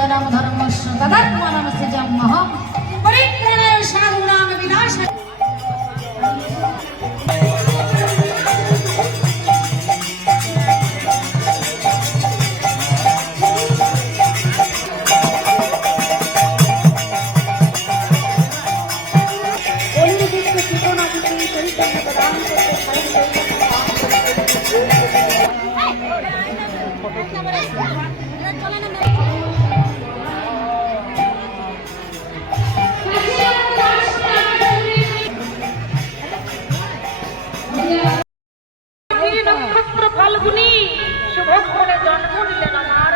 সনাতনম ধর্মস্য তদাত্মানম সৃজমহম পরিত্রাণায় সাধুনাম বিনাশায় অন্যদিকে জীবনাদিকে ফাল্গুনি শুভক্ষণে জন্ম নিলেন আমার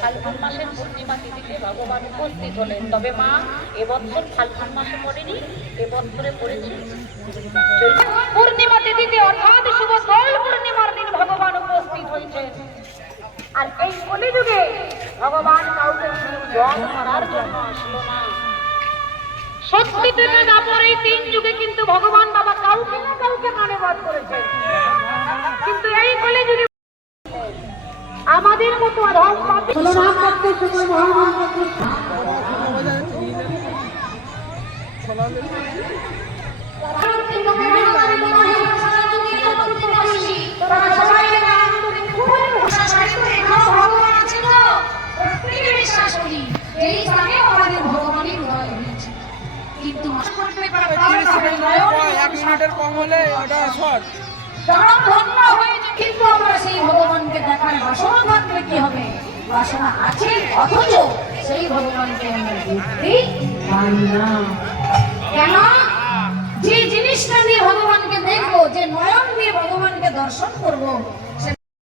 ফাল্গুন মাসের পূর্ণিমা তিথিতে ভগবান উপস্থিত হলেন। তবে মা এবছর ফাল্গুন মাসে পড়েনি এবছরে পড়েছে। পূর্ণিমা তিথিতে অর্থাৎ শুভ দোল পূর্ণিমার দিন ভগবান উপস্থিত হয়েছেন। আর এই কলিযুগে ভগবান কাউকে জল করার জন্য আসলো না। সত্যি থেকে দাপর এই তিন যুগে কিন্তু ভগবান আমাদের মতো কিন্তু এক মিনিটের কম হলে ওটা শর্ট ধন্য হয়েছে কিন্তু আমরা সেই ভগবানকে বাসনা আছে, অথচ সেই ভগবানকে আমরা দেখতে পাই না। কেন? যে জিনিসটা নিয়ে ভগবানকে দেখব, যে নয়ন নিয়ে ভগবানকে দর্শন করব সে